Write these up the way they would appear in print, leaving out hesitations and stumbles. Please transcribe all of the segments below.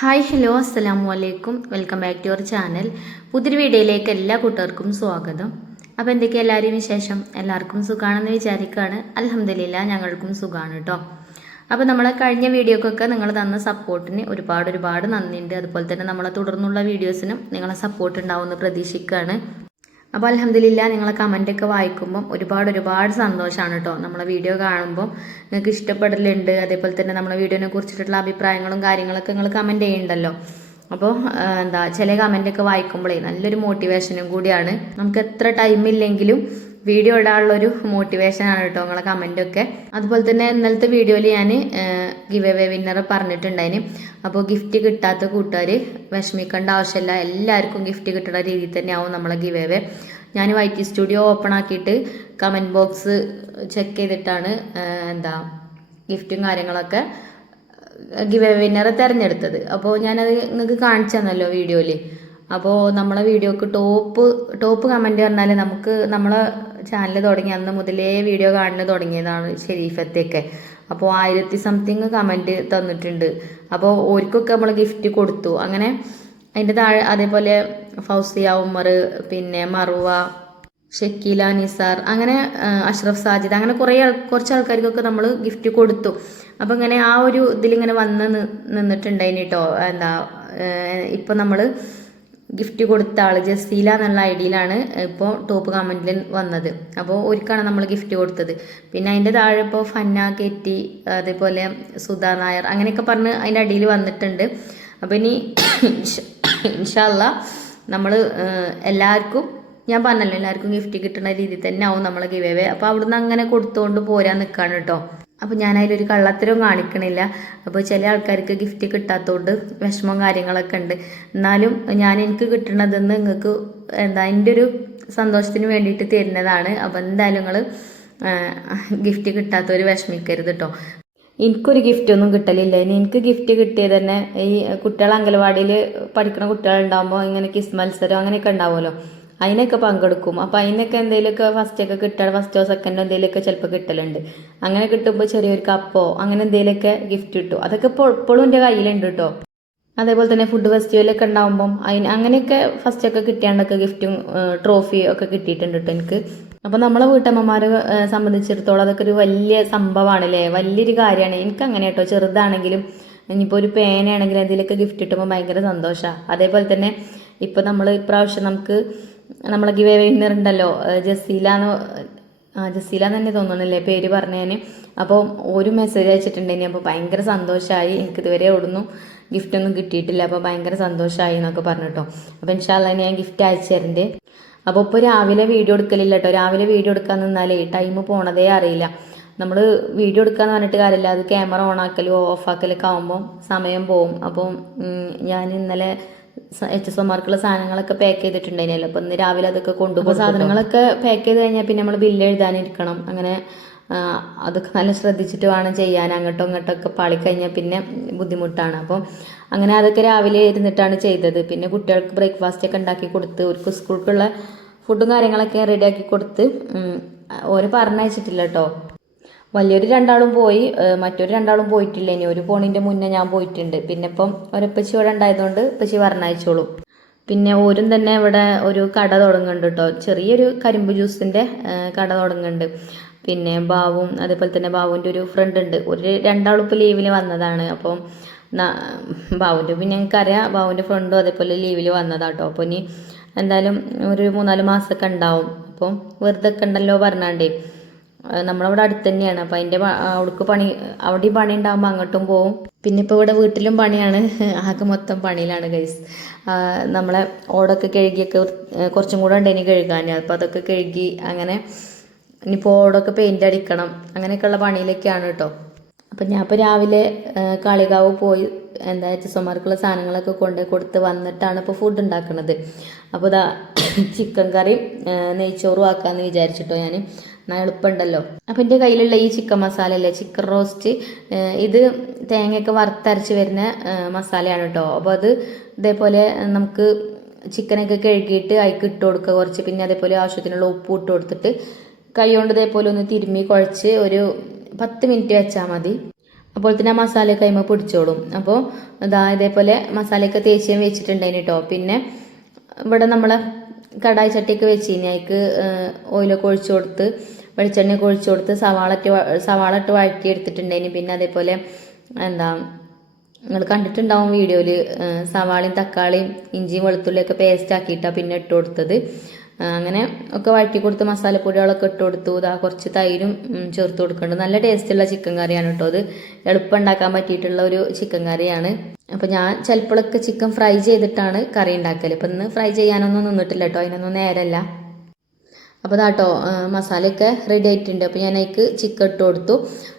Hi hello അസ്സലാമു അലൈക്കും welcome back to your channel. പുതിയൊരു വീഡിയോയിലേക്ക് എല്ലാ കൂട്ടുകാർക്കും സ്വാഗതം. അപ്പോൾ എന്തൊക്കെയാണ് എല്ലാവരും വിശേഷം? എല്ലാവർക്കും സുഖമാണെന്ന് വിചാരിക്കുകയാണ്. അൽഹംദുലില്ലാ ഞങ്ങൾക്കും സുഖമാണ് കേട്ടോ. അപ്പോൾ നമ്മളെ കഴിഞ്ഞ വീഡിയോക്കൊക്കെ നിങ്ങൾ തന്ന സപ്പോർട്ടിന് ഒരുപാട് നന്ദിയുണ്ട്. അതുപോലെ തന്നെ നമ്മളെ തുടർന്നുള്ള വീഡിയോസിനും നിങ്ങളെ സപ്പോർട്ട് ഉണ്ടാവുമെന്ന് പ്രതീക്ഷിക്കുകയാണ്. അപ്പോൾ അൽഹംദുലില്ലാ നിങ്ങളെ കമൻ്റൊക്കെ വായിക്കുമ്പം ഒരുപാട് സന്തോഷമാണ് കേട്ടോ. നമ്മളെ വീഡിയോ കാണുമ്പോൾ നിങ്ങൾക്ക് ഇഷ്ടപ്പെടലുണ്ട്. അതേപോലെ തന്നെ നമ്മളെ വീഡിയോനെ കുറിച്ചിട്ടുള്ള അഭിപ്രായങ്ങളും കാര്യങ്ങളൊക്കെ നിങ്ങൾ കമൻറ്റ് ചെയ്യുന്നുണ്ടല്ലോ. അപ്പോൾ ചില കമൻ്റൊക്കെ വായിക്കുമ്പോഴേ നല്ലൊരു മോട്ടിവേഷനും കൂടിയാണ്. നമുക്ക് എത്ര ടൈമില്ലെങ്കിലും വീഡിയോ ഇടാനുള്ളൊരു മോട്ടിവേഷനാണ് കേട്ടോ നിങ്ങളെ കമൻറ്റൊക്കെ. അതുപോലെ തന്നെ ഇന്നലത്തെ വീഡിയോയിൽ ഞാൻ ഗിവ് അവേ വിന്നർ പറഞ്ഞിട്ടുണ്ടായിന്. അപ്പോൾ ഗിഫ്റ്റ് കിട്ടാത്ത കൂട്ടുകാർ വിഷമിക്കേണ്ട ആവശ്യമില്ല. എല്ലാവർക്കും ഗിഫ്റ്റ് കിട്ടുന്ന രീതിയിൽ തന്നെയാവും നമ്മളെ ഗിവ് അവേ. ഞാൻ വൈറ്റി സ്റ്റുഡിയോ ഓപ്പൺ ആക്കിയിട്ട് കമൻറ്റ് ബോക്സ് ചെക്ക് ചെയ്തിട്ടാണ് ഗിഫ്റ്റും കാര്യങ്ങളൊക്കെ ഗിവ് അവേ വിന്നറെ തിരഞ്ഞെടുത്തത്. അപ്പോൾ ഞാനത് നിങ്ങൾക്ക് കാണിച്ചു തന്നല്ലോ വീഡിയോയിൽ. അപ്പോൾ നമ്മളെ വീഡിയോക്ക് ടോപ്പ് കമൻറ്റ് പറഞ്ഞാൽ നമുക്ക് നമ്മളെ ചാനൽ തുടങ്ങി അന്ന് മുതലേ വീഡിയോ കാണുന്നത് തുടങ്ങിയതാണ് ഷെരീഫത്തെയൊക്കെ. അപ്പോൾ 1000 സംതിങ് കമൻറ്റ് തന്നിട്ടുണ്ട്. അപ്പോൾ ഓർക്കൊക്കെ നമ്മൾ ഗിഫ്റ്റ് കൊടുത്തു. അങ്ങനെ അതിൻ്റെ താഴെ അതേപോലെ ഫൗസിയ ഉമർ, പിന്നെ മറുവ, ഷക്കീല നിസാർ, അങ്ങനെ അഷ്റഫ് സാജിദ്, അങ്ങനെ കുറച്ച് ആൾക്കാർക്കൊക്കെ നമ്മൾ ഗിഫ്റ്റ് കൊടുത്തു. അപ്പം ഇങ്ങനെ ആ ഒരു ഇതിലിങ്ങനെ നിന്നിട്ടുണ്ടായിന് കേട്ടോ. ഇപ്പം നമ്മൾ ഗിഫ്റ്റ് കൊടുത്ത ആൾ ജസീല എന്നുള്ള ഐഡിയിലാണ് ഇപ്പോൾ ടോപ്പ് കമൻറ്റിൽ വന്നത്. അപ്പോൾ ഒരിക്കലാണ് നമ്മൾ ഗിഫ്റ്റ് കൊടുത്തത്. പിന്നെ അതിൻ്റെ താഴെ ഇപ്പോൾ ഫന്ന കെറ്റി, അതേപോലെ സുധാ നായർ, അങ്ങനെയൊക്കെ പറഞ്ഞ് അതിൻ്റെ അടിയിൽ വന്നിട്ടുണ്ട്. അപ്പോൾ ഇനി ഇൻഷാ അല്ലാ നമ്മൾ എല്ലാവർക്കും, ഞാൻ പറഞ്ഞല്ലോ എല്ലാവർക്കും ഗിഫ്റ്റ് കിട്ടുന്ന രീതിയിൽ തന്നെ ആവും നമ്മളെ ഗിവ് അവേ. അപ്പോൾ അവിടുന്ന് അങ്ങനെ കൊടുത്തുകൊണ്ട് പോരാൻ നിൽക്കുകയാണ് കേട്ടോ. അപ്പോൾ ഞാൻ അതിലൊരു കള്ളത്തരവും കാണിക്കണില്ല. അപ്പോൾ ചില ആൾക്കാർക്ക് ഗിഫ്റ്റ് കിട്ടാത്തതുകൊണ്ട് വിഷമവും കാര്യങ്ങളൊക്കെ ഉണ്ട്. എന്നാലും എനിക്ക് കിട്ടുന്നതെന്ന് നിങ്ങൾക്ക് എൻ്റെ ഒരു സന്തോഷത്തിന് വേണ്ടിയിട്ട് തരുന്നതാണ്. അപ്പോൾ എന്തായാലും നിങ്ങൾ ഗിഫ്റ്റ് കിട്ടാത്തവർ വിഷമിക്കരുത് കേട്ടോ. എനിക്കൊരു ഗിഫ്റ്റൊന്നും കിട്ടലില്ല. എനിക്ക് ഗിഫ്റ്റ് കിട്ടിയത് തന്നെ ഈ കുട്ടികൾ അംഗനവാടിയിൽ പഠിക്കുന്ന കുട്ടികളുണ്ടാകുമ്പോൾ ഇങ്ങനെ കിസ് മത്സരം അങ്ങനെയൊക്കെ ഉണ്ടാവുമല്ലോ, അതിനൊക്കെ പങ്കെടുക്കും. അപ്പോൾ അതിനൊക്കെ എന്തെങ്കിലുമൊക്കെ ഫസ്റ്റൊക്കെ കിട്ടാൻ ഫസ്റ്റോ സെക്കൻഡോ എന്തെങ്കിലുമൊക്കെ ചിലപ്പോൾ കിട്ടലുണ്ട്. അങ്ങനെ കിട്ടുമ്പോൾ ചെറിയൊരു കപ്പോ അങ്ങനെ എന്തെങ്കിലുമൊക്കെ ഗിഫ്റ്റ് കിട്ടും. അതൊക്കെ ഇപ്പോൾ എപ്പോഴും എൻ്റെ കയ്യിലുണ്ട് കേട്ടോ. അതേപോലെ തന്നെ ഫുഡ് ഫെസ്റ്റിവലൊക്കെ ഉണ്ടാകുമ്പം അങ്ങനെയൊക്കെ ഫസ്റ്റൊക്കെ കിട്ടിയാണ്ടൊക്കെ ഗിഫ്റ്റും ട്രോഫിയും ഒക്കെ കിട്ടിയിട്ടുണ്ട് കേട്ടോ എനിക്ക്. അപ്പോൾ നമ്മളെ വീട്ടമ്മമാരെ സംബന്ധിച്ചിടത്തോളം അതൊക്കെ ഒരു വലിയ സംഭവമാണല്ലേ, വലിയൊരു കാര്യമാണ്. എനിക്ക് അങ്ങനെ കേട്ടോ. ചെറുതാണെങ്കിലും ഇനിയിപ്പോൾ ഒരു പേനയാണെങ്കിലും എന്തെങ്കിലുമൊക്കെ ഗിഫ്റ്റ് കിട്ടുമ്പോൾ ഭയങ്കര സന്തോഷമാണ്. അതേപോലെ തന്നെ ഇപ്പോൾ നമ്മൾ ഇപ്രാവശ്യം നമ്മളെ ഗിവ് അവേ വിന്നർ ഉണ്ടല്ലോ, ജസീല എന്ന് തന്നെ തോന്നണല്ലേ പേര് പറഞ്ഞതിന്. അപ്പോൾ ഒരു മെസ്സേജ് അയച്ചിട്ടുണ്ടെങ്കിൽ അപ്പോൾ ഭയങ്കര സന്തോഷമായി. എനിക്കിതുവരെ ഒന്നും ഗിഫ്റ്റൊന്നും കിട്ടിയിട്ടില്ല, അപ്പോൾ ഭയങ്കര സന്തോഷമായി എന്നൊക്കെ പറഞ്ഞിട്ടോ. അപ്പോൾ ഇൻഷാ അല്ലാ ഞാൻ ഗിഫ്റ്റ് അയച്ചു തരണ്ട്. അപ്പോൾ ഇപ്പോൾ രാവിലെ വീഡിയോ എടുക്കലില്ല കേട്ടോ. രാവിലെ വീഡിയോ എടുക്കാൻ നിന്നാലേ ടൈം പോണതേ അറിയില്ല. നമ്മൾ വീഡിയോ എടുക്കാന്ന് പറഞ്ഞിട്ട് കാര്യമില്ല, അത് ക്യാമറ ഓണാക്കലും ഓഫാക്കലൊക്കെ ആകുമ്പോൾ സമയം പോവും. അപ്പോൾ ഞാൻ ഇന്നലെ HSOമാർക്കുള്ള സാധനങ്ങളൊക്കെ പാക്ക് ചെയ്തിട്ടുണ്ടായിരുന്നല്ലോ. അപ്പോൾ ഇന്ന് രാവിലെ അതൊക്കെ കൊണ്ടുപോകും. സാധനങ്ങളൊക്കെ പാക്ക് ചെയ്ത് കഴിഞ്ഞാൽ പിന്നെ നമ്മൾ ബില്ല് എഴുതാനിരിക്കണം. അങ്ങനെ അതൊക്കെ നല്ല ശ്രദ്ധിച്ചിട്ട് വേണം ചെയ്യാൻ. അങ്ങോട്ടൊക്കെ പാളിക്കഴിഞ്ഞാൽ പിന്നെ ബുദ്ധിമുട്ടാണ്. അപ്പോൾ അങ്ങനെ അതൊക്കെ രാവിലെ ഇരുന്നിട്ടാണ് ചെയ്തത്. പിന്നെ കുട്ടികൾക്ക് ബ്രേക്ക്ഫാസ്റ്റ് ഒക്കെ ഉണ്ടാക്കി കൊടുത്ത് അവർക്ക് സ്കൂൾക്കുള്ള ഫുഡും കാര്യങ്ങളൊക്കെ റെഡിയാക്കി കൊടുത്ത് ഓര് പറഞ്ഞയച്ചിട്ടില്ല കേട്ടോ. വലിയൊരു 2 ആളും പോയി, മറ്റൊരു 2 ആളും പോയിട്ടില്ല. ഇനി ഒരു പോണിൻ്റെ മുന്നേ ഞാൻ പോയിട്ടുണ്ട്. പിന്നെ ഇപ്പം ഒരപ്പച്ചി ഇവിടെ ഉണ്ടായതുകൊണ്ട് ഉപ്പച്ചി പറഞ്ഞയച്ചോളൂ. പിന്നെ ഓരും തന്നെ ഇവിടെ ഒരു കട തുടങ്ങുന്നുണ്ട് കേട്ടോ. ചെറിയൊരു കരിമ്പ് ജ്യൂസിൻ്റെ കട തുടങ്ങുന്നുണ്ട്. പിന്നെ ബാവും, അതേപോലെ തന്നെ ബാവുവിൻ്റെ ഒരു ഫ്രണ്ട് ഉണ്ട്. ഒരു 2 ആളും ഇപ്പോൾ ലീവിൽ വന്നതാണ്. അപ്പം ബാവുൻ്റെ പിന്നെ ഞങ്ങൾക്കറിയാം, ബാവുൻ്റെ ഫ്രണ്ടും അതേപോലെ ലീവിൽ വന്നതാട്ടോ. അപ്പോൾ ഇനി എന്തായാലും ഒരു 3-4 മാസമൊക്കെ ഉണ്ടാവും. അപ്പം വെറുതെ ഒക്കെ ഉണ്ടല്ലോ പറഞ്ഞാണ്ടേ നമ്മളവിടെ അടുത്ത് തന്നെയാണ്. അപ്പം അവിടെയും പണി ഉണ്ടാകുമ്പോൾ അങ്ങോട്ടും പോവും. പിന്നെ ഇപ്പോൾ ഇവിടെ വീട്ടിലും പണിയാണ്, ആകെ മൊത്തം പണിയിലാണ് ഗൈസ്. നമ്മളെ ഓടൊക്കെ കഴുകിയൊക്കെ കുറച്ചും കൂടെ ഉണ്ട് ഇനി കഴുകാൻ. അപ്പോൾ അതൊക്കെ കഴുകി അങ്ങനെ ഇനിയിപ്പോൾ ഓടൊക്കെ പെയിൻ്റ് അടിക്കണം, അങ്ങനെയൊക്കെയുള്ള പണിയിലൊക്കെയാണ് കേട്ടോ. അപ്പം ഞാൻ ഇപ്പോൾ രാവിലെ കാളികാവ് പോയി HSOമാർക്കുള്ള സാധനങ്ങളൊക്കെ കൊടുത്ത് വന്നിട്ടാണ് ഇപ്പോൾ ഫുഡ് ഉണ്ടാക്കുന്നത്. അപ്പോൾ ചിക്കൻ കറിയും നെയ്ച്ചോറും ആക്കാമെന്ന് വിചാരിച്ചിട്ടോ ഞാൻ. എന്നാൽ എളുപ്പമുണ്ടല്ലോ. അപ്പം എൻ്റെ കയ്യിലുള്ള ഈ ചിക്കൻ മസാല അല്ലേ, ചിക്കൻ റോസ്റ്റ്, ഇത് തേങ്ങയൊക്കെ വറുത്തരച്ച് വരുന്ന മസാലയാണ് കേട്ടോ. അപ്പോൾ അത് ഇതേപോലെ നമുക്ക് ചിക്കനൊക്കെ കഴുകിയിട്ട് അതിക്ക് ഇട്ട് കൊടുക്കുക കുറച്ച്. പിന്നെ അതേപോലെ ആവശ്യത്തിനുള്ള ഉപ്പ് ഇട്ട് കൊടുത്തിട്ട് കൈ കൊണ്ട് ഇതേപോലെ ഒന്ന് തിരുമ്മി കുഴച്ച് ഒരു 10 മിനിറ്റ് വെച്ചാൽ മതി. അപ്പോൾ തന്നെ ആ മസാലയൊക്കെ അതിന്മേൽ പിടിച്ചോളും. അപ്പോൾ ഇതേപോലെ മസാലയൊക്കെ തേച്ച് ഞാൻ വെച്ചിട്ടുണ്ടായിന് കേട്ടോ. പിന്നെ ഇവിടെ നമ്മളെ കടായി ചട്ടിയൊക്കെ വെച്ച് കഴിഞ്ഞാൽ അതിക്ക് ഓയിലൊക്കെ ഒഴിച്ചു കൊടുത്ത് വെളിച്ചെണ്ണയൊക്കെ ഒഴിച്ചു കൊടുത്ത് സവാള ഇട്ട് വഴറ്റി എടുത്തിട്ടുണ്ടായിന്. പിന്നെ അതേപോലെ നിങ്ങൾ കണ്ടിട്ടുണ്ടാവും വീഡിയോയിൽ സവാളയും തക്കാളിയും ഇഞ്ചിയും വെളുത്തുള്ളിയൊക്കെ പേസ്റ്റ് ആക്കിയിട്ടാണ് പിന്നെ ഇട്ട് കൊടുത്തത്. അങ്ങനെ ഒക്കെ വഴറ്റി കൊടുത്ത് മസാലപ്പൊടികളൊക്കെ ഇട്ട് കൊടുത്തു. കുറച്ച് തൈരും ചേർത്ത് കൊടുക്കുന്നുണ്ട്. നല്ല ടേസ്റ്റുള്ള ചിക്കൻ കറിയാണ് കേട്ടോ. അത് എളുപ്പം ഉണ്ടാക്കാൻ പറ്റിയിട്ടുള്ള ഒരു ചിക്കൻ കറിയാണ്. അപ്പോൾ ഞാൻ ചിലപ്പോഴൊക്കെ ചിക്കൻ ഫ്രൈ ചെയ്തിട്ടാണ് കറി ഉണ്ടാക്കൽ. ഇപ്പം ഇന്ന് ഫ്രൈ ചെയ്യാനൊന്നും നിന്നിട്ടില്ല കേട്ടോ, അതിനൊന്നും നേരമല്ല. അപ്പോൾ അതാട്ടോ മസാലയൊക്കെ റെഡി ആയിട്ടുണ്ട്. അപ്പോൾ ഞാൻ അതിലേക്ക് ചിക്കൻ ഇട്ട് കൊടുത്തു.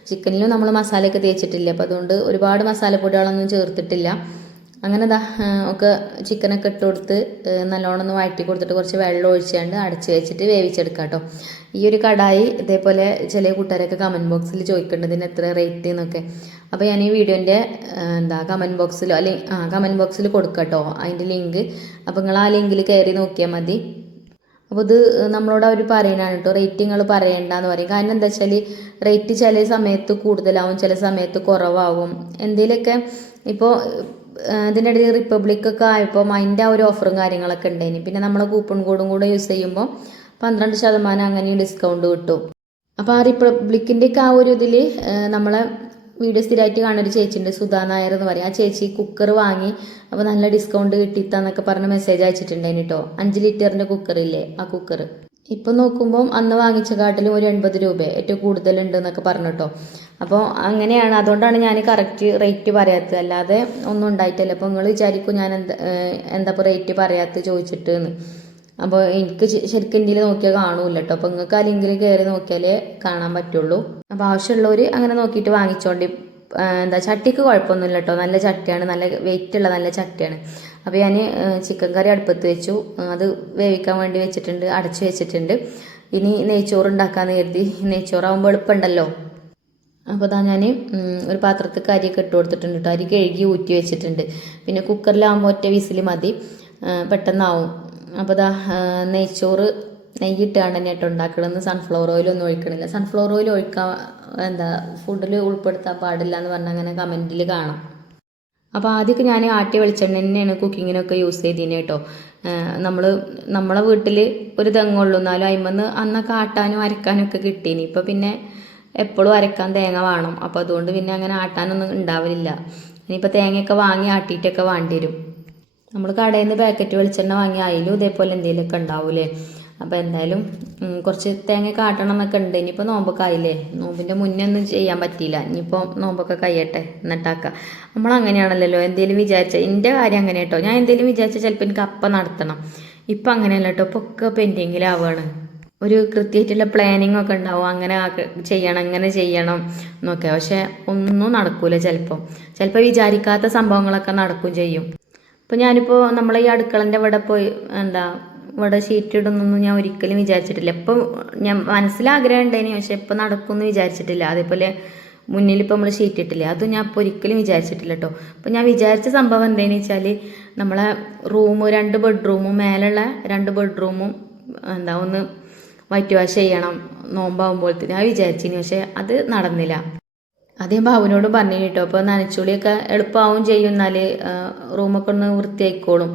ചിക്കനിലും നമ്മൾ മസാലയൊക്കെ തേച്ചിട്ടില്ല, അപ്പോൾ അതുകൊണ്ട് ഒരുപാട് മസാലപ്പൊടികളൊന്നും ചേർത്തിട്ടില്ല. അങ്ങനെ ഒക്കെ ചിക്കനൊക്കെ ഇട്ട് കൊടുത്ത് നല്ലോണം ഒന്ന് വഴറ്റി കൊടുത്തിട്ട് കുറച്ച് വെള്ളം ഒഴിച്ചുകൊണ്ട് അടച്ച് വെച്ചിട്ട് വേവിച്ചെടുക്കാം കേട്ടോ. ഈ ഒരു കടായി ഇതേപോലെ ചില കൂട്ടുകാരൊക്കെ കമൻറ്റ് ബോക്സിൽ ചോദിക്കേണ്ടത് ഇതിന് എത്ര റേറ്റ് എന്നൊക്കെ. അപ്പോൾ ഞാൻ ഈ വീഡിയോൻ്റെ കമൻറ്റ് ബോക്സിലോ അല്ലെങ്കിൽ കമൻറ്റ് ബോക്സിൽ കൊടുക്കാം കേട്ടോ അതിൻ്റെ ലിങ്ക്. അപ്പോൾ നിങ്ങൾ ആ ലിങ്കിൽ കയറി നോക്കിയാൽ മതി. അപ്പോൾ ഇത് നമ്മളോട് അവർ പറയുന്നതാണ് കേട്ടോ, റേറ്റ് നിങ്ങൾ പറയണ്ടെന്ന് പറയും. കാരണം എന്താ വെച്ചാൽ റേറ്റ് ചില സമയത്ത് കൂടുതലാവും, ചില സമയത്ത് കുറവാകും. എന്തെങ്കിലുമൊക്കെ ഇപ്പോൾ ഇതിൻ്റെ ഇടയിൽ റിപ്പബ്ലിക്കൊക്കെ ആയപ്പോൾ അതിൻ്റെ ആ ഒരു ഓഫറും കാര്യങ്ങളൊക്കെ ഉണ്ടായിന്. പിന്നെ നമ്മൾ കൂപ്പൺ കോഡും കൂടെ യൂസ് ചെയ്യുമ്പോൾ 12% അങ്ങനെ ഡിസ്കൗണ്ട് കിട്ടും. അപ്പോൾ ആ റിപ്പബ്ലിക്കിൻ്റെയൊക്കെ ആ ഒരു ഇതിൽ നമ്മളെ വീഡിയോ സ്ഥിരമായിട്ട് കാണുന്നൊരു ചേച്ചിയുണ്ട്, സുധാ നായർ എന്ന് പറയും. ആ ചേച്ചി കുക്കർ വാങ്ങി അപ്പോൾ നല്ല ഡിസ്കൗണ്ട് കിട്ടിത്താന്നൊക്കെ പറഞ്ഞ് മെസ്സേജ് അയച്ചിട്ടുണ്ടായിന് കേട്ടോ. 5 ലിറ്ററിൻ്റെ കുക്കറില്ലേ, ആ കുക്കർ ഇപ്പം നോക്കുമ്പോൾ അന്ന് വാങ്ങിച്ച കാട്ടിലും ഒരു 80 രൂപ ഏറ്റവും കൂടുതലുണ്ട് എന്നൊക്കെ പറഞ്ഞു കേട്ടോ. അപ്പോൾ അങ്ങനെയാണ്, അതുകൊണ്ടാണ് ഞാൻ കറക്റ്റ് റേറ്റ് പറയാത്തത്, അല്ലാതെ ഒന്നും ഉണ്ടായിട്ടില്ല. അപ്പോൾ നിങ്ങൾ വിചാരിക്കും ഞാൻ എന്താ ഇപ്പോൾ റേറ്റ് പറയാത്തത് ചോദിച്ചിട്ട് എന്ന്. അപ്പോൾ എനിക്ക് ശരിക്കും ഇന്ത്യയിൽ നോക്കിയാൽ കാണൂല കേട്ടോ. അപ്പോൾ നിങ്ങൾക്ക് ആ ലിങ്കിൽ കയറി നോക്കിയാലേ കാണാൻ പറ്റുള്ളൂ. അപ്പോൾ ആവശ്യമുള്ളവർ അങ്ങനെ നോക്കിയിട്ട് വാങ്ങിച്ചോണ്ടി. ചട്ടിക്ക് കുഴപ്പമൊന്നുമില്ല കേട്ടോ, നല്ല ചട്ടിയാണ്, നല്ല വെയിറ്റുള്ള നല്ല ചട്ടിയാണ്. അപ്പോൾ ഞാൻ ചിക്കൻ കറി അടുപ്പത്ത് വെച്ചു, അത് വേവിക്കാൻ വേണ്ടി വെച്ചിട്ടുണ്ട്, അടച്ച് വെച്ചിട്ടുണ്ട്. ഇനി നെയ്ച്ചോറ് ഉണ്ടാക്കാമെന്ന് കരുതി. നെയ്ച്ചോറാകുമ്പോൾ എളുപ്പമുണ്ടല്ലോ. അപ്പോൾ ഞാൻ ഒരു പാത്രത്തിൽ അരിയൊക്കെ ഇട്ട് കൊടുത്തിട്ടുണ്ട് കേട്ടോ. അരി കഴുകി ഊറ്റി വെച്ചിട്ടുണ്ട്. പിന്നെ കുക്കറിലാകുമ്പോൾ ഒറ്റ വിസിൽ മതി, പെട്ടെന്നാവും. അപ്പോൾ നെയ്ച്ചോറ് നെയ്യിട്ടാണ് തന്നെ കേട്ടോ ഉണ്ടാക്കണമെന്ന്. സൺഫ്ലവർ ഓയിലൊന്നും ഒഴിക്കണില്ല. സൺഫ്ലവർ ഓയിൽ ഒഴിക്കാൻ ഫുഡിൽ ഉൾപ്പെടുത്താൻ പാടില്ല എന്ന് പറഞ്ഞാൽ അങ്ങനെ കമൻറ്റിൽ കാണാം. അപ്പോൾ ആദ്യമൊക്കെ ഞാൻ ആട്ടിയ വെളിച്ചെണ്ണ തന്നെയാണ് കുക്കിങ്ങിനൊക്കെ യൂസ് ചെയ്തതിന് കേട്ടോ. നമ്മളെ വീട്ടിൽ ഒരു തെങ്ങുള്ളൂ, എന്നാലും അതിന്മേന്ന് അന്നൊക്കെ ആട്ടാനും അരക്കാനും ഒക്കെ കിട്ടീനി. ഇപ്പോൾ പിന്നെ എപ്പോഴും അരക്കാൻ തേങ്ങ വേണം. അപ്പോൾ അതുകൊണ്ട് പിന്നെ അങ്ങനെ ആട്ടാനൊന്നും ഉണ്ടാവില്ല. ഇനിയിപ്പോൾ തേങ്ങയൊക്കെ വാങ്ങി ആട്ടിയിട്ടൊക്കെ വേണ്ടി വരും. നമ്മൾ കടയിൽ നിന്ന് പാക്കറ്റ് വെളിച്ചെണ്ണ വാങ്ങി അതിലും ഇതേപോലെ എന്തെങ്കിലുമൊക്കെ ഉണ്ടാവൂലേ. അപ്പോൾ എന്തായാലും കുറച്ച് തേങ്ങയൊക്കെ ആട്ടണം എന്നൊക്കെ ഉണ്ട്. ഇനിയിപ്പോൾ നോമ്പൊക്കെ ആയില്ലേ, നോമ്പിൻ്റെ മുന്നേ ഒന്നും ചെയ്യാൻ പറ്റിയില്ല. ഇനിയിപ്പോൾ നോമ്പൊക്കെ കഴിയട്ടെ എന്നിട്ടാക്കാം. നമ്മളങ്ങനെയാണല്ലോ എന്തെങ്കിലും വിചാരിച്ച, എൻ്റെ കാര്യം അങ്ങനെ കേട്ടോ. ഞാൻ എന്തെങ്കിലും വിചാരിച്ചാൽ ചിലപ്പോൾ എനിക്ക് അപ്പം നടത്തണം. ഇപ്പം അങ്ങനെയല്ല കേട്ടോ, ഇപ്പോൾ ഒക്കെ പെൻഡിങ്ങിലാവുകയാണ്. ഒരു കൃത്യമായിട്ടുള്ള പ്ലാനിങ് ഒക്കെ ഉണ്ടാവും, അങ്ങനെ ചെയ്യണം ഇങ്ങനെ ചെയ്യണം എന്നൊക്കെ. പക്ഷെ ഒന്നും നടക്കൂല. ചിലപ്പോൾ വിചാരിക്കാത്ത സംഭവങ്ങളൊക്കെ നടക്കും ചെയ്യും. ഇപ്പോൾ ഞാനിപ്പോൾ നമ്മളെ ഈ അടുക്കളൻ്റെ ഇവിടെ പോയി ഇവിടെ ഷീറ്റ് ഇടുന്നൊന്നും ഞാൻ ഒരിക്കലും വിചാരിച്ചിട്ടില്ല. ഇപ്പം ഞാൻ മനസ്സിലാഗ്രഹം ഉണ്ടായിന്, പക്ഷെ ഇപ്പം നടക്കുമെന്ന് വിചാരിച്ചിട്ടില്ല. അതേപോലെ മുന്നിലിപ്പോൾ നമ്മൾ ഷീറ്റ് ഇട്ടില്ലേ, അതും ഞാൻ ഇപ്പോൾ ഒരിക്കലും വിചാരിച്ചിട്ടില്ല കേട്ടോ. അപ്പോൾ ഞാൻ വിചാരിച്ച സംഭവം എന്താണെന്ന് വെച്ചാൽ നമ്മളെ റൂം 2 ബെഡ്റൂമും മേലുള്ള 2 ബെഡ്റൂമും ഒന്ന് വൈറ്റ് വാഷ് ചെയ്യണം നോമ്പാകുമ്പോഴത്തേന് അത് വിചാരിച്ചിന്. പക്ഷെ അത് നടന്നില്ല. ആദ്യം ബാബുവിനോട് പറഞ്ഞു കേട്ടോ. അപ്പോൾ നനച്ചുളിയൊക്കെ എളുപ്പമാവും ചെയ്യും, എന്നാൽ റൂമൊക്കെ ഒന്ന് വൃത്തിയായിക്കോളും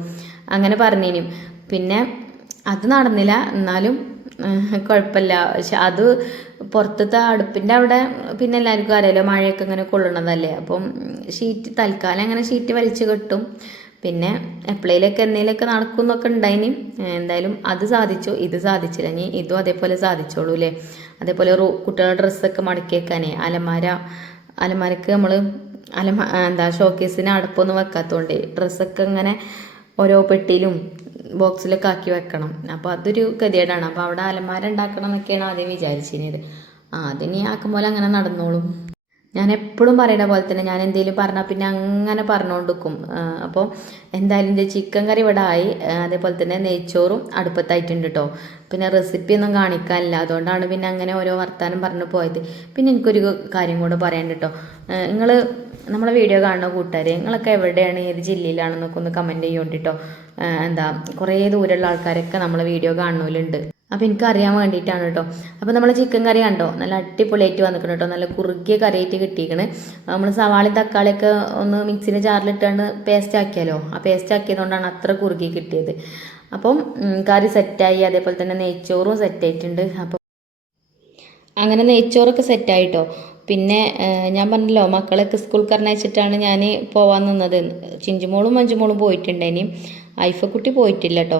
അങ്ങനെ പറഞ്ഞിനും. പിന്നെ അത് നടന്നില്ല. എന്നാലും കുഴപ്പമില്ല. പക്ഷെ അത് പുറത്തത്തെ അടുപ്പിൻ്റെ അവിടെ പിന്നെ എല്ലാവർക്കും അറിയാലോ മഴയൊക്കെ ഇങ്ങനെ കൊള്ളണതല്ലേ. അപ്പം ഷീറ്റ് തൽക്കാലം അങ്ങനെ ഷീറ്റ് വലിച്ചു കെട്ടും. പിന്നെ എപ്പോഴേലൊക്കെ എന്തെങ്കിലുമൊക്കെ നടക്കുന്നൊക്കെ ഉണ്ടായിനി. എന്തായാലും അത് സാധിച്ചു, ഇത് സാധിച്ചില്ല. ഇനി ഇതും അതേപോലെ സാധിച്ചോളൂ അല്ലേ. അതേപോലെ കുട്ടികളുടെ ഡ്രസ്സൊക്കെ മടക്കി വെക്കാനേ അലമാരക്ക് നമ്മൾ ഷോക്കേസിന് അടുപ്പൊന്നും വെക്കാത്തതുകൊണ്ട് ഡ്രസ്സൊക്കെ ഇങ്ങനെ ഓരോ പെട്ടിയിലും ബോക്സിലൊക്കെ ആക്കി വെക്കണം. അപ്പോൾ അതൊരു ഗതികേടാണ്. അപ്പോൾ അവിടെ അലമാര ഉണ്ടാക്കണം എന്നൊക്കെയാണ് ആദ്യം വിചാരിച്ചിരുന്നത്. അതിനി ആക്കും പോലെ അങ്ങനെ നടന്നോളും. ഞാൻ എപ്പോഴും പറയുന്ന പോലെ തന്നെ ഞാൻ എന്തെങ്കിലും പറഞ്ഞാൽ പിന്നെ അങ്ങനെ പറഞ്ഞുകൊണ്ടിരിക്കും. അപ്പോൾ എന്തായാലും എൻ്റെ ചിക്കൻ കറി ഇവിടെ ആയി. അതേപോലെ തന്നെ നെയ്ച്ചോറും അടുപ്പത്തായിട്ടുണ്ട് കേട്ടോ. പിന്നെ റെസിപ്പിയൊന്നും കാണിക്കാനില്ല, അതുകൊണ്ടാണ് പിന്നെ അങ്ങനെ ഓരോ വർത്താനം പറഞ്ഞു പോയത്. പിന്നെ എനിക്കൊരു കാര്യം കൂടെ പറയാൻ കേട്ടോ. നിങ്ങൾ നമ്മളെ വീഡിയോ കാണുന്ന കൂട്ടുകാർ നിങ്ങളൊക്കെ എവിടെയാണ്, ഏത് ജില്ലയിലാണെന്നൊക്കെ ഒന്ന് കമൻറ്റ് ചെയ്യുന്നുണ്ട് കേട്ടോ. കുറേ ദൂരമുള്ള ആൾക്കാരൊക്കെ നമ്മളെ വീഡിയോ കാണുന്നവരുണ്ട്. അപ്പോൾ എനിക്ക് അറിയാൻ വേണ്ടിയിട്ടാണ് കേട്ടോ. അപ്പോൾ നമ്മൾ ചിക്കൻ കറി കണ്ടോ നല്ല അടിപൊളിയായിട്ട് വന്നിക്കണം കേട്ടോ. നല്ല കുറുകിയ കറിയായിട്ട് കിട്ടിയിരിക്കണ്. നമ്മൾ സവാളയും തക്കാളിയൊക്കെ ഒന്ന് മിക്സിൻ്റെ ജാറിലിട്ടാണ് പേസ്റ്റ് ആക്കിയാലോ, ആ പേസ്റ്റ് ആക്കിയതുകൊണ്ടാണ് അത്ര കുറുകി കിട്ടിയത്. അപ്പം കറി സെറ്റായി. അതേപോലെ തന്നെ നെയ്ച്ചോറും സെറ്റായിട്ടുണ്ട്. അപ്പോൾ അങ്ങനെ നെയ്ച്ചോറൊക്കെ സെറ്റായിട്ടോ. പിന്നെ ഞാൻ പറഞ്ഞല്ലോ മക്കളൊക്കെ സ്കൂൾക്ക് പറഞ്ഞയച്ചിട്ടാണ് ഞാൻ പോവാൻ നിന്നത്. ചിഞ്ചുമോളും മഞ്ചുമോളും പോയിട്ടുണ്ടേനി, ഐഫക്കുട്ടി പോയിട്ടില്ല കേട്ടോ.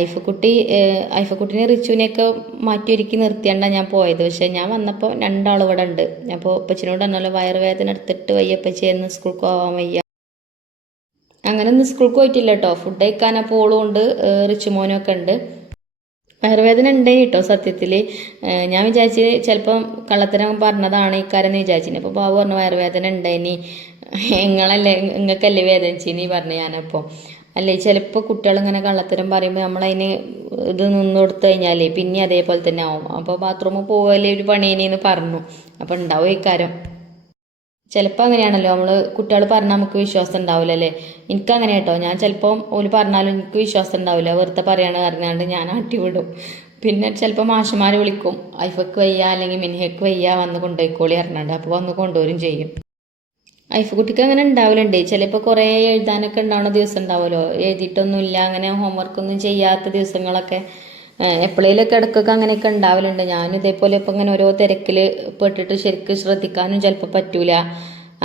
ഐഫക്കുട്ടിനെ റിച്ചുവിനെയൊക്കെ മാറ്റി ഒരുക്കി നിർത്തിയാണ്ടാണ് ഞാൻ പോയത്. പക്ഷേ ഞാൻ വന്നപ്പോൾ രണ്ടാൾ ഇവിടെ ഉണ്ട്. അപ്പോൾ ഉപ്പച്ചിനോട് പറഞ്ഞല്ലോ വയറുവേദന എടുത്തിട്ട് വയ്യ ഉപ്പച്ചി എന്ന് സ്കൂൾക്ക് പോകാൻ വയ്യ. അങ്ങനെ ഒന്നും സ്കൂൾക്ക് പോയിട്ടില്ല കേട്ടോ. ഫുഡ് കഴിക്കാനപ്പോൾ ഓളും ഉണ്ട്, റിച്ചുമോനും ഒക്കെ ഉണ്ട്. വയറുവേദന ഉണ്ടേനി കേട്ടോ സത്യത്തിൽ. ഞാൻ വിചാരിച്ച് ചിലപ്പം കള്ളത്തരം പറഞ്ഞതാണ് ഇക്കാരെന്ന് വിചാരിച്ചിന്. അപ്പോൾ ബാബു പറഞ്ഞു വയറുവേദന ഉണ്ടേനി, നിങ്ങൾക്കല്ലേ വേദനിച്ചിനി പറഞ്ഞു. ഞാനപ്പോൾ അല്ലേ ചിലപ്പോൾ കുട്ടികൾ ഇങ്ങനെ കള്ളത്തരം പറയുമ്പോൾ നമ്മളതിന് ഇത് നിന്ന് കൊടുത്തു കഴിഞ്ഞാലേ പിന്നെ അതേപോലെ തന്നെ ആവും. അപ്പോൾ ബാത്റൂമിൽ പോകല്ലേ ഒരു പണിയേനെന്ന് പറഞ്ഞു. അപ്പോൾ ഉണ്ടാവും ഇക്കാരം. ചിലപ്പോൾ അങ്ങനെയാണല്ലോ, നമ്മൾ കുട്ടികൾ പറഞ്ഞാൽ നമുക്ക് വിശ്വാസം ഉണ്ടാവില്ല അല്ലേ. എനിക്കങ്ങനെ കേട്ടോ. ഞാൻ ചിലപ്പം ഓല് പറഞ്ഞാലും എനിക്ക് വിശ്വാസം ഉണ്ടാവില്ല, വെറുതെ പറയാണ് പറഞ്ഞാണ്ട് ഞാൻ ആട്ടിവിടും. പിന്നെ ചിലപ്പോൾ മാഷന്മാർ വിളിക്കും, ഐഫക്ക് വയ്യ അല്ലെങ്കിൽ മിനിഹക്ക് വയ്യ വന്ന് കൊണ്ടുപോയിക്കോളി പറഞ്ഞാണ്ട്. അപ്പോൾ വന്ന് കൊണ്ടുവരും ചെയ്യും. ഐഫക്കുട്ടിക്ക് അങ്ങനെ ഉണ്ടാവലുണ്ട്. ചിലപ്പോൾ കുറേ എഴുതാനൊക്കെ ഉണ്ടാവുന്ന ദിവസം ഉണ്ടാവുമല്ലോ, എഴുതിയിട്ടൊന്നുമില്ല അങ്ങനെ ഹോംവർക്കൊന്നും ചെയ്യാത്ത ദിവസങ്ങളൊക്കെ എപ്പോഴേലൊക്കെ ഇടയ്ക്കൊക്കെ അങ്ങനെയൊക്കെ ഉണ്ടാവലുണ്ട്. ഞാനും ഇതേപോലെ ഇപ്പം ഇങ്ങനെ ഓരോ തിരക്കിൽ പെട്ടിട്ട് ശരിക്കും ശ്രദ്ധിക്കാനും ചിലപ്പോൾ പറ്റൂല.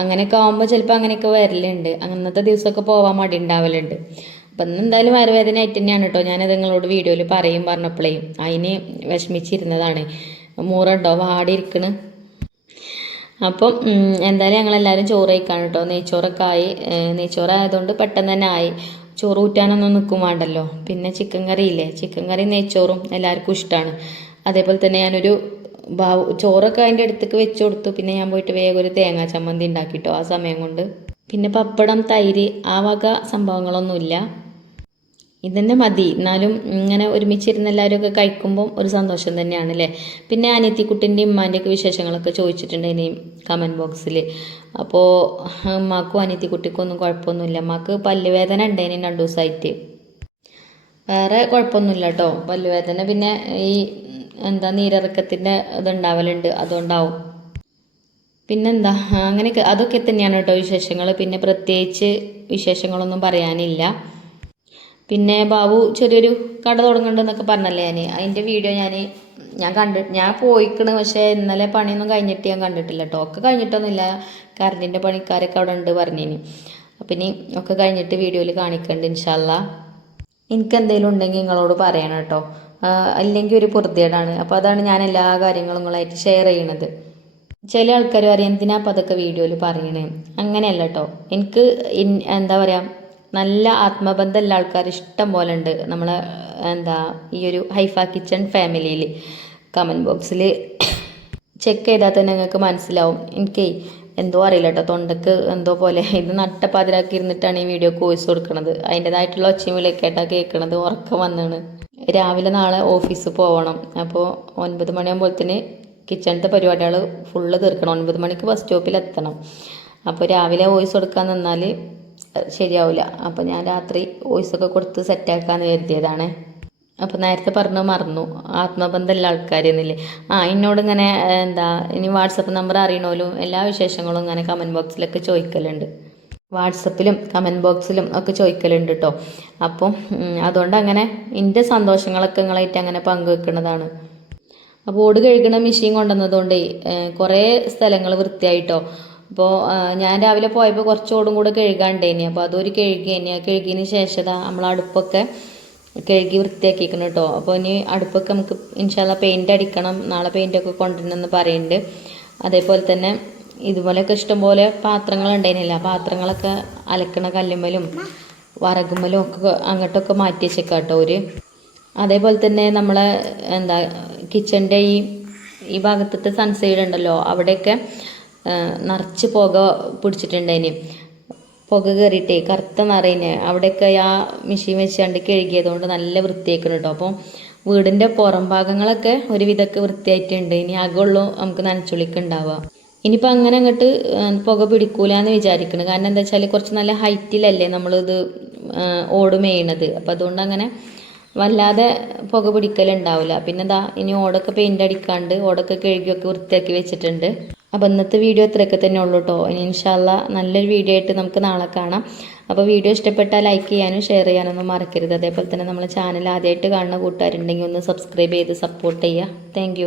അങ്ങനെയൊക്കെ ആകുമ്പോൾ ചിലപ്പോൾ അങ്ങനെയൊക്കെ വരലുണ്ട്. അങ്ങനത്തെ ദിവസമൊക്കെ പോകാൻ മടി ഉണ്ടാവലുണ്ട്. അപ്പം ഇന്ന് എന്തായാലും വയറുവേദന ആയിട്ട് തന്നെയാണ് കേട്ടോ ഞാനത് നിങ്ങളോട് വീഡിയോയിൽ പറഞ്ഞപ്പോഴേ അതിന് വിഷമിച്ചിരുന്നതാണ്. മൂറുണ്ടോ വാടിയിരിക്കണ്. അപ്പം എന്തായാലും ഞങ്ങളെല്ലാവരും ചോറ് കഴിക്കാണ് കേട്ടോ. നെയ്ച്ചോറൊക്കെ ആയി. നെയ്ച്ചോറായതുകൊണ്ട് പെട്ടെന്ന് തന്നെ ആയി. ചോറ് ഊറ്റാനൊന്നും നിൽക്കും വേണ്ടല്ലോ. പിന്നെ ചിക്കൻ കറി ഇല്ലേ, ചിക്കൻ കറി നെയ്ച്ചോറും എല്ലാവർക്കും ഇഷ്ടമാണ്. അതേപോലെ തന്നെ ഞാനൊരു ചോറൊക്കെ അതിൻ്റെ അടുത്തേക്ക് വെച്ച് കൊടുത്തു. പിന്നെ ഞാൻ പോയിട്ട് വേഗം ഒരു തേങ്ങാ ചമ്മന്തി ഉണ്ടാക്കിട്ടോ ആ സമയം കൊണ്ട്. പിന്നെ പപ്പടം, തൈര് ആ വക സംഭവങ്ങളൊന്നുമില്ല. ഇതന്നെ മതി. എന്നാലും ഇങ്ങനെ ഒരുമിച്ചിരുന്ന് എല്ലാവരും ഒക്കെ കഴിക്കുമ്പം ഒരു സന്തോഷം തന്നെയാണ് അല്ലേ. പിന്നെ അനിയത്തിക്കുട്ടിൻ്റെയും ഉമ്മാൻ്റെയൊക്കെ വിശേഷങ്ങളൊക്കെ ചോദിച്ചിട്ടുണ്ട് ഇനിയും കമൻറ്റ് ബോക്സിൽ. അപ്പോൾ ഉമ്മാക്കും അനിയത്തിക്കുട്ടിക്കും ഒന്നും കുഴപ്പമൊന്നുമില്ല. ഉമ്മാക്ക് പല്ലുവേദന ഉണ്ടേനും 2 ദിവസമായിട്ട്, വേറെ കുഴപ്പമൊന്നുമില്ല കേട്ടോ. പല്ലുവേദന പിന്നെ ഈ നീരിറക്കത്തിൻ്റെ ഇതുണ്ടാവലുണ്ട്, അതുകൊണ്ടാവും. പിന്നെന്താ അങ്ങനെയൊക്കെ അതൊക്കെ തന്നെയാണ് കേട്ടോ വിശേഷങ്ങൾ. പിന്നെ പ്രത്യേകിച്ച് വിശേഷങ്ങളൊന്നും പറയാനില്ല. പിന്നെ ബാബു ചെറിയൊരു കട തുടങ്ങുന്നുണ്ടെന്നൊക്കെ പറഞ്ഞല്ലേ ഞാൻ. അതിൻ്റെ വീഡിയോ ഞാൻ പോയിക്കണ്. പക്ഷേ ഇന്നലെ പണിയൊന്നും കഴിഞ്ഞിട്ട് ഞാൻ കണ്ടിട്ടില്ല കേട്ടോ. ഒക്കെ കഴിഞ്ഞിട്ടൊന്നുമില്ല, കറണ്ടിൻ്റെ പണിക്കാരൊക്കെ അവിടെ ഉണ്ട് പറഞ്ഞിനി. അപ്പം ഇനി ഒക്കെ കഴിഞ്ഞിട്ട് വീഡിയോയിൽ കാണിക്കുന്നുണ്ട് ഇൻഷാ അല്ലാ. എനിക്കെന്തെങ്കിലും ഉണ്ടെങ്കിൽ നിങ്ങളോട് പറയണം കേട്ടോ, അല്ലെങ്കിൽ ഒരു പൊറുതിയേടാണ്. അപ്പോൾ അതാണ് ഞാൻ എല്ലാ കാര്യങ്ങളും നിങ്ങളായിട്ട് ഷെയർ ചെയ്യണത്. ചില ആൾക്കാർ പറയും എന്തിനാ അപ്പം അതൊക്കെ വീഡിയോയിൽ പറയണേ. അങ്ങനെയല്ല കേട്ടോ. എനിക്ക് എന്താ പറയുക, നല്ല ആത്മബന്ധമുള്ള ആൾക്കാർ ഇഷ്ടം പോലെ ഉണ്ട് നമ്മളെ ഈ ഒരു ഹൈഫ കിച്ചൺ ഫാമിലിയിൽ. കമൻറ്റ് ബോക്സിൽ ചെക്ക് ചെയ്താൽ തന്നെ നിങ്ങൾക്ക് മനസ്സിലാവും. എനിക്ക് എന്തോ അറിയില്ല കേട്ടോ, തൊണ്ടക്ക് എന്തോ പോലെ. ഇത് നട്ടപ്പാതിരാക്കി ഇരുന്നിട്ടാണ് ഈ വീഡിയോക്ക് വോയിസ് കൊടുക്കുന്നത്. അതിൻ്റെതായിട്ടുള്ള ഒച്ചമൂലൊക്കെയായിട്ടാണ് കേൾക്കണത്. ഉറക്കം വന്നാണ്. രാവിലെ നാളെ ഓഫീസിൽ പോകണം. അപ്പോൾ 9 മണിയാകുമ്പോഴത്തേന് കിച്ചണിൻ്റെ പരിപാടികൾ ഫുള്ള് തീർക്കണം. 9 മണിക്ക് ബസ് സ്റ്റോപ്പിൽ എത്തണം. അപ്പോൾ രാവിലെ വോയിസ് കൊടുക്കാൻ നിന്നാൽ ശരിയാവില്ല. അപ്പോൾ ഞാൻ രാത്രി വോയിസൊക്കെ കൊടുത്ത് സെറ്റാക്കാമെന്ന് കരുതിയതാണ്. അപ്പോൾ നേരത്തെ മറന്നു, ആത്മബന്ധമുള്ള ആൾക്കാരെന്നില്ലേ. എന്നോട് ഇങ്ങനെ ഇനി വാട്സപ്പ് നമ്പർ അറിയണമല്ലോ, എല്ലാ വിശേഷങ്ങളും ഇങ്ങനെ കമൻറ്റ് ബോക്സിലൊക്കെ ചോദിക്കലുണ്ട്. വാട്സപ്പിലും കമൻറ്റ് ബോക്സിലും ഒക്കെ ചോദിക്കലുണ്ട് കേട്ടോ. അപ്പം അതുകൊണ്ട് അങ്ങനെ എൻ്റെ സന്തോഷങ്ങളൊക്കെ നിങ്ങളായിട്ട് അങ്ങനെ പങ്കുവെക്കുന്നതാണ്. അപ്പോൾ ഓട് കഴുകണ മെഷീൻ കൊണ്ടുവന്നതുകൊണ്ടേ കുറേ സ്ഥലങ്ങൾ വൃത്തിയായിട്ടോ. അപ്പോൾ ഞാൻ രാവിലെ പോയപ്പോൾ കുറച്ച് ഓടും കൂടെ കഴുകാണ്ടേനി. അപ്പോൾ അതൊരു കഴുകിയതിന് ശേഷം നമ്മൾ അടുപ്പൊക്കെ കഴുകി വൃത്തിയാക്കിക്കണം കേട്ടോ. അപ്പോൾ ഇനി അടുപ്പൊക്കെ നമുക്ക് ഇൻഷാല്ല പെയിൻ്റ് അടിക്കണം. നാളെ പെയിൻ്റൊക്കെ കൊണ്ടുവരണമെന്ന് പറയുന്നുണ്ട്. അതേപോലെ തന്നെ ഇതുപോലെയൊക്കെ ഇഷ്ടംപോലെ പാത്രങ്ങൾ ഉണ്ടായിരുന്നില്ല. പാത്രങ്ങളൊക്കെ അലക്കണ കല്ലുമ്മലും വറകുമ്മലും ഒക്കെ അങ്ങോട്ടൊക്കെ മാറ്റി വെച്ചേക്കാം കേട്ടോ അതേപോലെ തന്നെ നമ്മളെ കിച്ചൻ്റെ ഈ ഭാഗത്തത്തെ സൺസൈഡ് ഉണ്ടല്ലോ, അവിടെയൊക്കെ നിറച്ച് പുക പിടിച്ചിട്ടുണ്ടതിന്. പുക കയറിയിട്ടേ കറുത്ത നിറയിന് അവിടെയൊക്കെ ആ മെഷീൻ വെച്ചാണ്ട് കഴുകിയതുകൊണ്ട് നല്ല വൃത്തിയാക്കണം കേട്ടോ. അപ്പോൾ വീടിൻ്റെ പുറം ഭാഗങ്ങളൊക്കെ ഒരുവിധമൊക്കെ വൃത്തിയായിട്ടുണ്ട്. ഇനി അകമുള്ളൂ നമുക്ക് നനച്ചുളിക്ക് ഉണ്ടാവുക. ഇനിയിപ്പോൾ അങ്ങനെ അങ്ങോട്ട് പുക പിടിക്കൂല എന്ന് വിചാരിക്കണം. കാരണം എന്താ വെച്ചാൽ കുറച്ച് നല്ല ഹൈറ്റിലല്ലേ നമ്മളിത് ഓട് മേയണത്. അപ്പോൾ അതുകൊണ്ട് അങ്ങനെ വല്ലാതെ പുക പിടിക്കലുണ്ടാവില്ല. പിന്നെ ഇതാ ഇനി ഓടൊക്കെ പെയിൻ്റ് അടിക്കാണ്ട് ഓടൊക്കെ കഴുകിയൊക്കെ വൃത്തിയാക്കി വെച്ചിട്ടുണ്ട്. അപ്പോൾ ഇന്നത്തെ വീഡിയോ ഇത്രയൊക്കെ തന്നെ ഉള്ളൂ കേട്ടോ. ഇനി ഇൻഷാല്ല നല്ലൊരു വീഡിയോ ആയിട്ട് നമുക്ക് നാളെ കാണാം. അപ്പോൾ വീഡിയോ ഇഷ്ടപ്പെട്ടാൽ ലൈക്ക് ചെയ്യാനും ഷെയർ ചെയ്യാനൊന്നും മറക്കരുത്. അതേപോലെ തന്നെ നമ്മളെ ചാനൽ ആദ്യമായിട്ട് കാണുന്ന കൂട്ടുകാരുണ്ടെങ്കിൽ ഒന്ന് സബ്സ്ക്രൈബ് ചെയ്ത് സപ്പോർട്ട് ചെയ്യുക. താങ്ക്